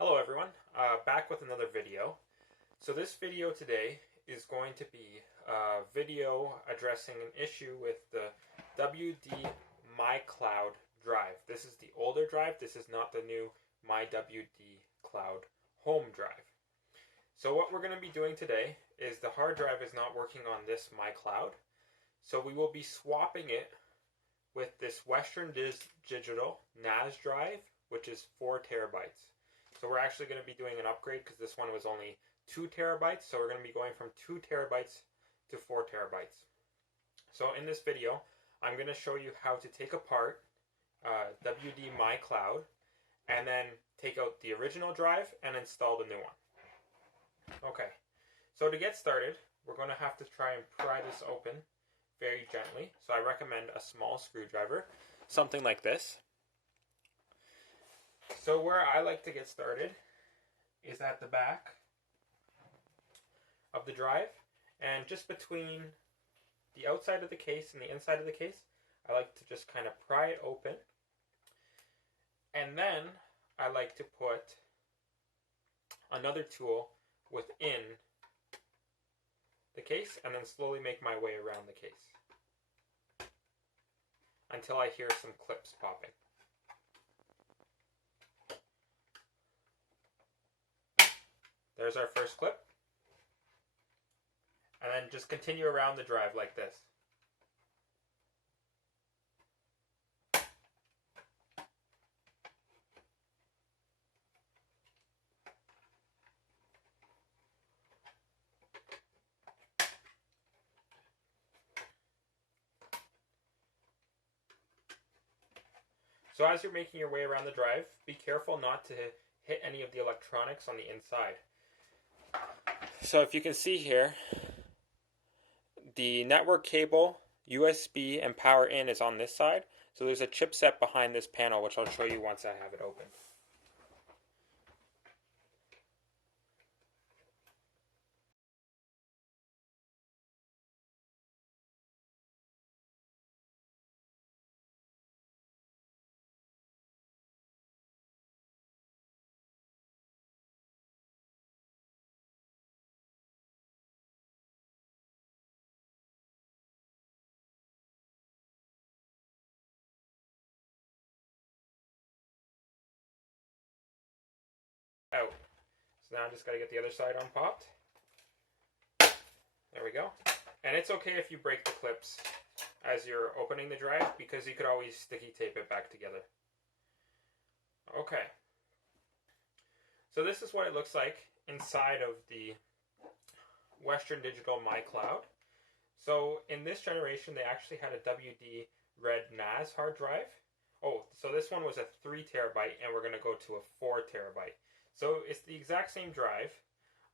Hello everyone, back with another video. So this video today is going to be a video addressing an issue with the WD MyCloud drive. This is the older drive, this is not the new MyWD Cloud home drive. So what we're going to be doing today is the hard drive is not working on this MyCloud. So we will be swapping it with this Western Digital NAS drive, which is 4 terabytes. So we're actually going to be doing an upgrade because this one was only 2 terabytes. So we're going to be going from 2 terabytes to 4 terabytes. So in this video, I'm going to show you how to take apart WD MyCloud and then take out the original drive and install the new one. Okay, so to get started, we're going to have to try and pry this open very gently. So I recommend a small screwdriver, something like this. So where I like to get started is at the back of the drive, and just between the outside of the case and the inside of the case, I like to just kind of pry it open, and then I like to put another tool within the case and then slowly make my way around the case until I hear some clips popping. There's our first clip. And then just continue around the drive like this. So as you're making your way around the drive, be careful not to hit any of the electronics on the inside. So if you can see here, the network cable, USB, and power in is on this side. So there's a chipset behind this panel, which I'll show you once I have it open. Out. So now I just got to get the other side unpopped. There we go. And it's okay if you break the clips as you're opening the drive, because you could always sticky tape it back together. Okay. So this is what it looks like inside of the Western Digital MyCloud. So in this generation, they actually had a WD Red NAS hard drive. Oh, so this one was a 3 terabyte, and we're going to go to a 4 terabyte. So it's the exact same drive,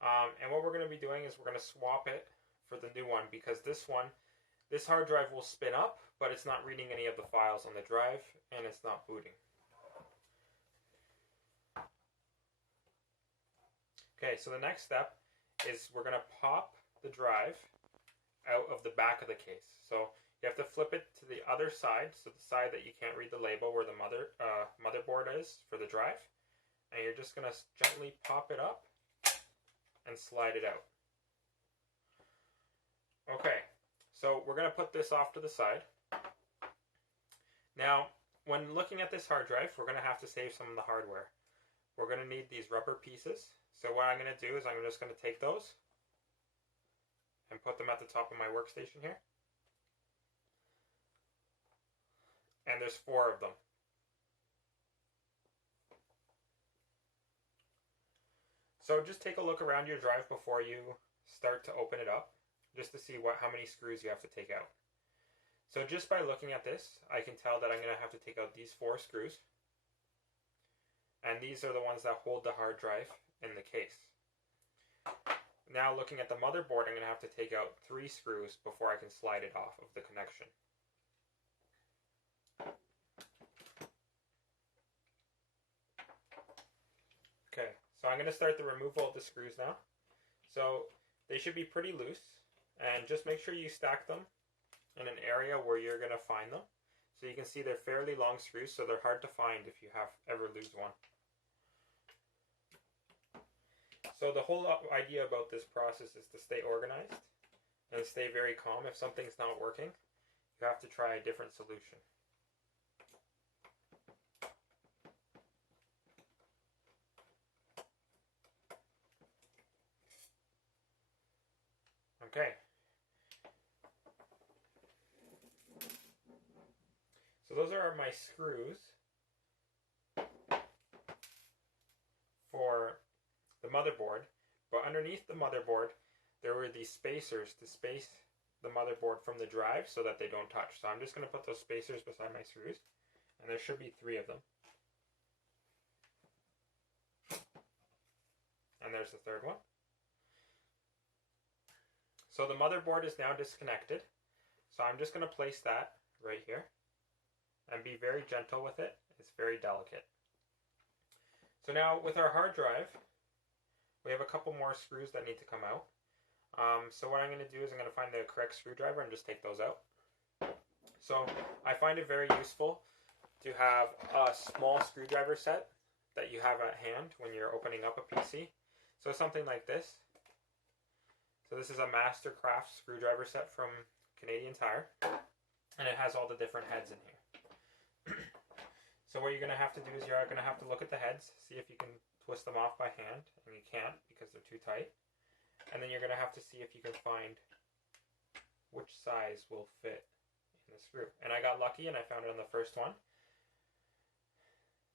and what we're going to be doing is we're going to swap it for the new one, because this hard drive will spin up, but it's not reading any of the files on the drive, and it's not booting. Okay, so the next step is we're going to pop the drive out of the back of the case. So you have to flip it to the other side, so the side that you can't read the label where the motherboard is for the drive. And you're just going to gently pop it up and slide it out. Okay, so we're going to put this off to the side. Now, when looking at this hard drive, we're going to have to save some of the hardware. We're going to need these rubber pieces. So what I'm going to do is I'm just going to take those and put them at the top of my workstation here. And there's 4 of them. So just take a look around your drive before you start to open it up, just to see how many screws you have to take out. So just by looking at this, I can tell that I'm going to have to take out these 4 screws. And these are the ones that hold the hard drive in the case. Now looking at the motherboard, I'm going to have to take out 3 screws before I can slide it off of the connection. Okay. So I'm going to start the removal of the screws now. So they should be pretty loose, and just make sure you stack them in an area where you're going to find them. So you can see they're fairly long screws, so they're hard to find if you ever lose one. So the whole idea about this process is to stay organized and stay very calm. If something's not working, you have to try a different solution. Okay. So those are my screws for the motherboard, but underneath the motherboard there were these spacers to space the motherboard from the drive so that they don't touch. So I'm just going to put those spacers beside my screws, and there should be 3 of them. And there's the 3rd one. So the motherboard is now disconnected. So I'm just going to place that right here and be very gentle with it. It's very delicate. So now with our hard drive, we have a couple more screws that need to come out. So what I'm going to do is I'm going to find the correct screwdriver and just take those out. So I find it very useful to have a small screwdriver set that you have at hand when you're opening up a PC. So something like this. So this is a Mastercraft screwdriver set from Canadian Tire, and it has all the different heads in here. So what you're going to have to do is you're going to have to look at the heads, see if you can twist them off by hand, and you can't because they're too tight. And then you're going to have to see if you can find which size will fit in the screw. And I got lucky and I found it on the first one.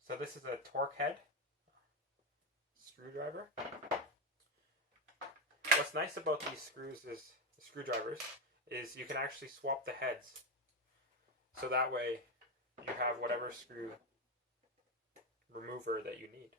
So this is a torque head screwdriver. What's nice about these screwdrivers is you can actually swap the heads. So that way you have whatever screw remover that you need.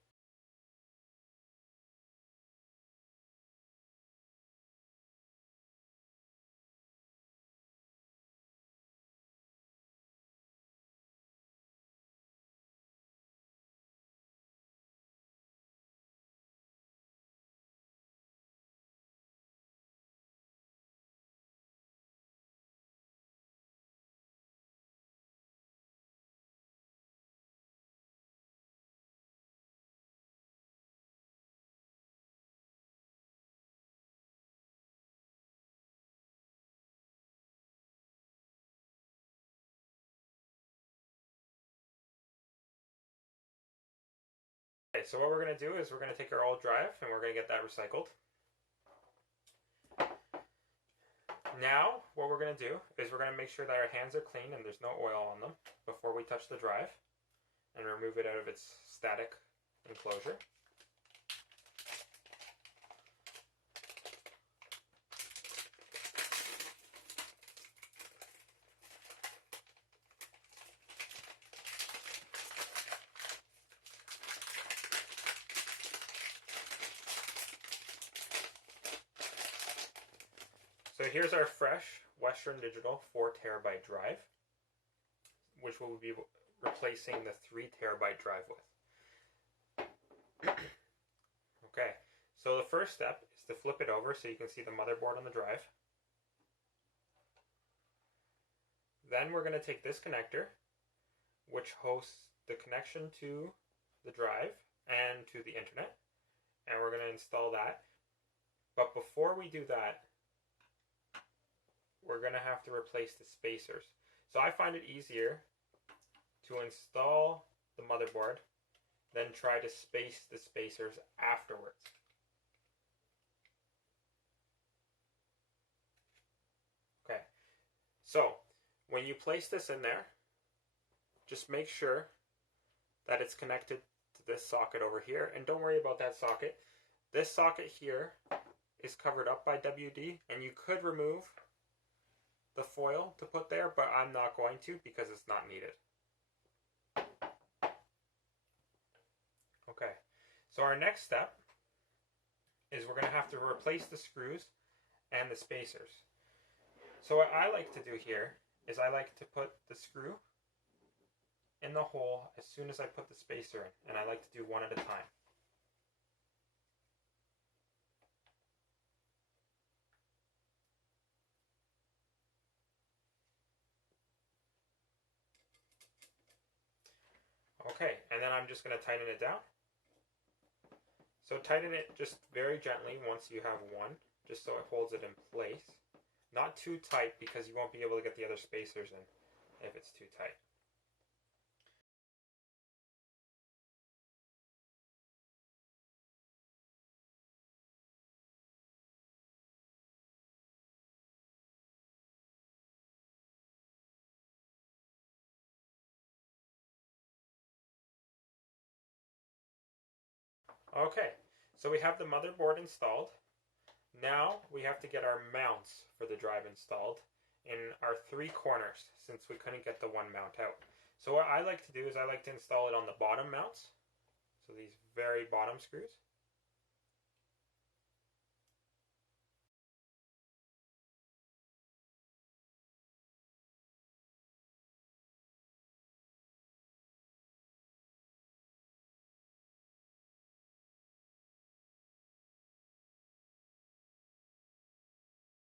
Okay, so what we're going to do is we're going to take our old drive and we're going to get that recycled. Now, what we're going to do is we're going to make sure that our hands are clean and there's no oil on them before we touch the drive and remove it out of its static enclosure. So here's our fresh Western Digital 4 terabyte drive, which we'll be replacing the 3 terabyte drive with. Okay, so the first step is to flip it over so you can see the motherboard on the drive. Then we're going to take this connector, which hosts the connection to the drive and to the internet, and we're going to install that. But before we do that, we're going to have to replace the spacers. So I find it easier to install the motherboard than try to space the spacers afterwards. Okay, so when you place this in there, just make sure that it's connected to this socket over here, and don't worry about that socket. This socket here is covered up by WD, and you could remove the foil to put there, but I'm not going to because it's not needed. Okay, so our next step is we're going to have to replace the screws and the spacers. So what I like to do here is I like to put the screw in the hole as soon as I put the spacer in, and I like to do one at a time. Okay, and then I'm just going to tighten it down. So tighten it just very gently once you have one, just so it holds it in place. Not too tight because you won't be able to get the other spacers in if it's too tight. Okay, so we have the motherboard installed. Now we have to get our mounts for the drive installed in our three corners since we couldn't get the one mount out. So what I like to do is I like to install it on the bottom mounts. So these very bottom screws.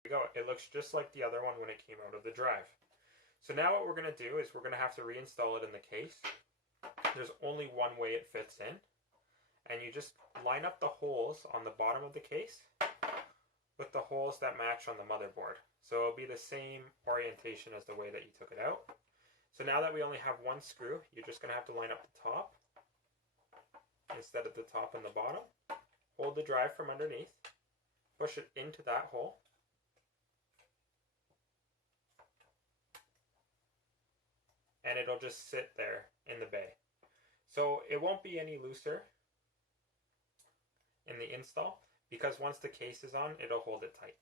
There we go. It looks just like the other one when it came out of the drive. So now what we're going to do is we're going to have to reinstall it in the case. There's only one way it fits in. And you just line up the holes on the bottom of the case with the holes that match on the motherboard. So it'll be the same orientation as the way that you took it out. So now that we only have one screw, you're just going to have to line up the top instead of the top and the bottom. Hold the drive from underneath. Push it into that hole. And it'll just sit there in the bay. So it won't be any looser in the install because once the case is on, it'll hold it tight.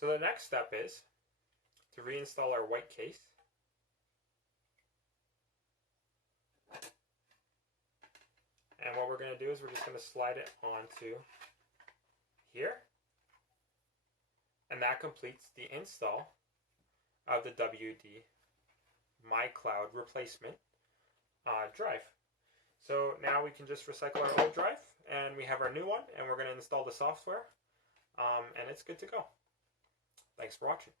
So the next step is to reinstall our white case. And what we're going to do is we're just going to slide it onto here. And that completes the install of the WD MyCloud replacement drive. So now we can just recycle our old drive and we have our new one and we're going to install the software and it's good to go. Thanks for watching.